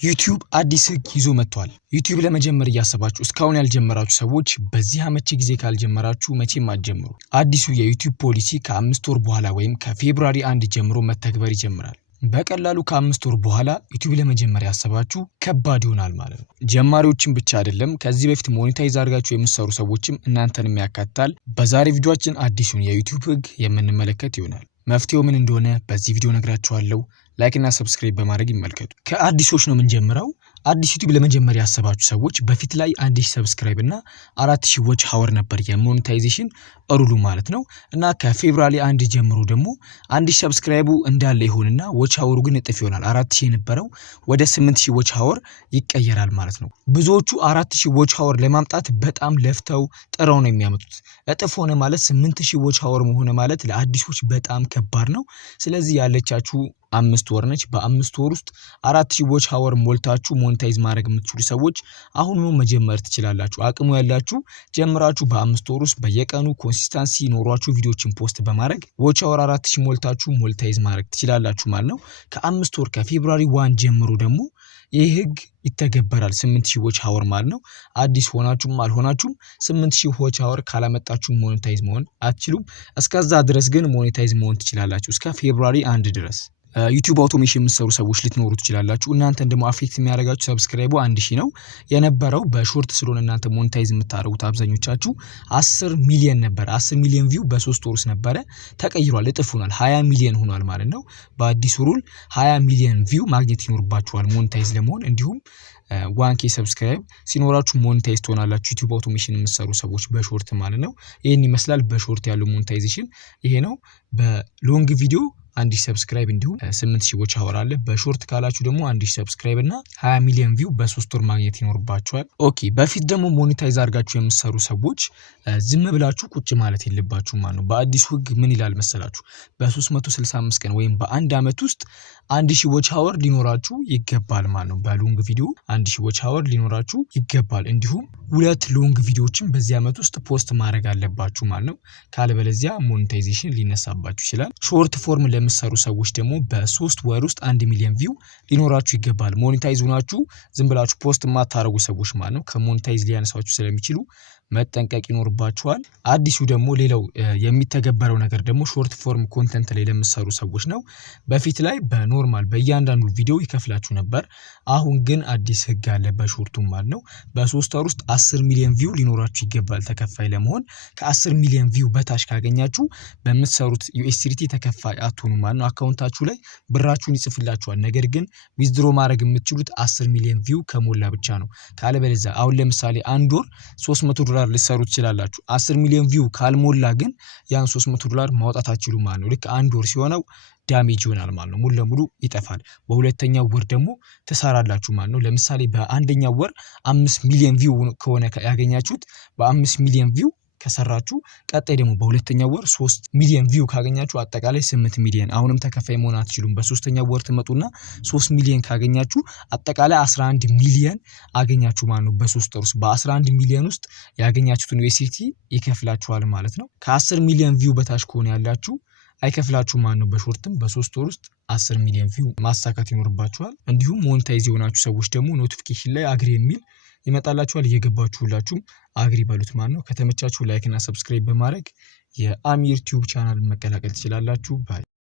ዩቲዩብ አዲስ ህግ ይዞ መጥቷል። ዩቲዩብ ለመጀመር እያሰባችሁ እስካሁን ያልጀመራችሁ ሰዎች በዚህ አመቺ ጊዜ ካልጀመራችሁ መቼም አትጀምሩ። አዲሱ የዩቲዩብ ፖሊሲ ከ5 ወር በኋላ ወይም ከፌብሩዋሪ 1 ጀምሮ መተግበር ይጀምራል። በቀላሉ ከ5 ወር በኋላ ዩቲዩብ ለመጀመር ያሰባችሁ ከባድ ይሆናል ማለት ነው። ጀማሪዎችን ብቻ አይደለም፣ ከዚህ በፊት ሞኔታይዝ አድርጋችሁ የምትሰሩ ሰዎችም እናንተንም ያካትታል። በዛሬ ቪዲዮአችን አዲሱን የዩቲዩብ ህግ የምንመለከት ይሆናል። መፍትሄው ምን እንደሆነ በዚህ ቪዲዮ ነግራችኋለሁ። ላይክ እና ሰብስክራይብ በማድረግ ይመልከቱ። ከአዲሶች ነው የምንጀምረው። አዲስ ዩቲዩብ ለመጀመር ያሰባችሁ ሰዎች በፊት ላይ 1000 ሰብስክራይብ እና 4000 ዎች ሀወር ነበር የሞኔታይዜሽን ሩሉ ማለት ነው። እና ከፌብሩዋሪ 1 ጀምሮ ደግሞ 1000 ሰብስክራይቡ እንዳለ ይሆንና ዎች ሀወሩ ግን እጥፍ ይሆናል። 4000 የነበረው ወደ 8000 ዎች ሀወር ይቀየራል ማለት ነው። ብዙዎቹ 4000 ዎች ሀወር ለማምጣት በጣም ለፍተው ጥረው ነው የሚያመጡት። እጥፍ ሆነ ማለት 8000 ዎች ሀወር መሆነ ማለት ለአዲሶች በጣም ከባድ ነው። ስለዚህ ያለቻችሁ 5 ወር ነች። በ5 ወር ውስጥ 4000 ዎች ሀወር ሞልታችሁ ሞኔታይዝ ማድረግ የምትችሉ ሰዎች አሁኑኑ መጀመር ትችላላችሁ። አቅሙ ያላችሁ ጀምራችሁ በ5 ወር ውስጥ በየቀኑ ኮንሲስታንሲ ኖሯችሁ ቪዲዮችን ፖስት በማድረግ ዎች ሀወር 4000 ሞልታችሁ ሞኔታይዝ ማድረግ ትችላላችሁ ማለት ነው። ከ5 ወር ከፌብሩዋሪ 1 ጀምሮ ደግሞ ይህ ህግ ይተገበራል። 8000 ዎች ሀወር ማለት ነው። አዲስ ሆናችሁም አልሆናችሁም 8000 ዎች ሀወር ካላመጣችሁ ሞኔታይዝ መሆን አትችሉም። እስከዛ ድረስ ግን ሞኔታይዝ መሆን ትችላላችሁ እስከ ፌብሩዋሪ 1 ድረስ። ዩቲዩብ አውቶሜሽን የምትሰሩ ሰዎች ልትኖሩ ትችላላችሁ። እናንተን ደግሞ አፌክት የሚያደርጋችሁ ሰብስክራይቡ 1000 ነው የነበረው። በሾርት ስለሆነ እናንተ ሞኔታይዝ የምታደርጉት አብዛኞቻችሁ 10 ሚሊዮን ነበር። 10 ሚሊዮን ቪው በ3 ወር ውስጥ ነበረ፣ ተቀይሯል፣ እጥፍ ሆኗል፣ 20 ሚሊዮን ሆኗል ማለት ነው። በአዲሱ ሩል 20 ሚሊዮን ቪው ማግኘት ይኖርባችኋል ሞኔታይዝ ለመሆን። እንዲሁም 1K ሰብስክራይብ ሲኖራችሁ ሞኔታይዝ ትሆናላችሁ። ዩቲዩብ አውቶሜሽን የምትሰሩ ሰዎች በሾርት ማለት ነው። ይሄን ይመስላል በሾርት ያለው ሞኔታይዜሽን ይሄ ነው። በሎንግ ቪዲዮ 1000 ሰብስክራይብ እንዲሁም 8000 ዎች ሀወር አለ። በሾርት ካላችሁ ደግሞ 1000 ሰብስክራይብ እና 20 ሚሊዮን ቪው በ3 ወር ማግኘት ይኖርባችኋል። ኦኬ፣ በፊት ደግሞ ሞኔታይዝ አድርጋችሁ የምትሰሩ ሰዎች ዝም ብላችሁ ቁጭ ማለት የለባችሁ ማለት ነው። በአዲሱ ህግ ምን ይላል መሰላችሁ? በ365 ቀን ወይም በአንድ አመት ውስጥ 1000 ዎች ሀወር ሊኖራችሁ ይገባል ማለት ነው። በሎንግ ቪዲዮ 1000 ዎች ሀወር ሊኖራችሁ ይገባል። እንዲሁም 2 ሎንግ ቪዲዮዎችን በዚህ አመት ውስጥ ፖስት ማድረግ አለባችሁ ማለት ነው። ካለበለዚያ ሞኔታይዜሽን ሊነሳባችሁ ይችላል። ሾርት ፎርም ለምትሰሩ ሰዎች ደግሞ በ3 ወር ውስጥ 1 ሚሊዮን ቪው ሊኖራችሁ ይገባል። ሞኔታይዝ ሆናችሁ ዝም ብላችሁ ፖስት የማታደርጉ ሰዎች ማለት ነው ከሞኔታይዝ ሊያነሳችሁ ስለሚችሉ መጠንቀቅ ይኖርባችኋል። አዲሱ ደግሞ ሌላው የሚተገበረው ነገር ደግሞ ሾርት ፎርም ኮንተንት ላይ ለምትሰሩ ሰዎች ነው። በፊት ላይ በኖርማል በእያንዳንዱ ቪዲዮ ይከፍላችሁ ነበር። አሁን ግን አዲስ ህግ አለ በሾርቱም ማለት ነው። በ3 ወር ውስጥ 10 ሚሊዮን ቪው ሊኖራችሁ ይገባል ተከፋይ ለመሆን። ከ10 ሚሊዮን ቪው በታች ካገኛችሁ በምትሰሩት ዩኤስዲቲ ተከፋይ አትሆኑ ማለት ነው። አካውንታችሁ ላይ ብራችሁን ይጽፍላችኋል። ነገር ግን ዊዝድሮ ማድረግ የምትችሉት 10 ሚሊዮን ቪው ከሞላ ብቻ ነው። ካለበለዚያ አሁን ለምሳሌ አንድ ወር $300 ልትሰሩ ትችላላችሁ። 10 ሚሊዮን ቪው ካልሞላ ግን ያን $300 ማውጣት አትችሉም ማለት ነው። ልክ አንድ ወር ሲሆነው ዳሜጅ ይሆናል ማለት ነው። ሙሉ ለሙሉ ይጠፋል። በሁለተኛው ወር ደግሞ ትሰራላችሁ ማለት ነው። ለምሳሌ በአንደኛው ወር 5 ሚሊዮን ቪው ከሆነ ያገኛችሁት በ5 ሚሊዮን ቪው ከሰራችሁ ቀጣይ ደግሞ በሁለተኛው ወር 3 ሚሊዮን ቪው ካገኛችሁ አጠቃላይ 8 ሚሊዮን አሁንም ተከፋይ መሆን አትችሉም። በሶስተኛው ወር ትመጡና 3 ሚሊዮን ካገኛችሁ አጠቃላይ 11 ሚሊዮን አገኛችሁ ማለት ነው። በ3 ወር ውስጥ በ11 ሚሊዮን ውስጥ ያገኛችሁትን ዩኤስዲቲ ይከፍላችኋል ማለት ነው። ከ10 ሚሊዮን ቪው በታች ከሆነ ያላችሁ አይከፍላችሁ ማለት ነው። በሾርትም በ3 ወር ውስጥ 10 ሚሊዮን ቪው ማሳካት ይኖርባችኋል። እንዲሁም ሞኔታይዝ የሆናችሁ ሰዎች ደግሞ ኖቲፊኬሽን ላይ አግሪ የሚል ይመጣላችኋል። እየገባችሁ ሁላችሁም አግሪ በሉት ማለት ነው። ከተመቻችሁ ላይክ እና ሰብስክራይብ በማድረግ የአሚር ቲዩብ ቻናል መቀላቀል ትችላላችሁ። ባይ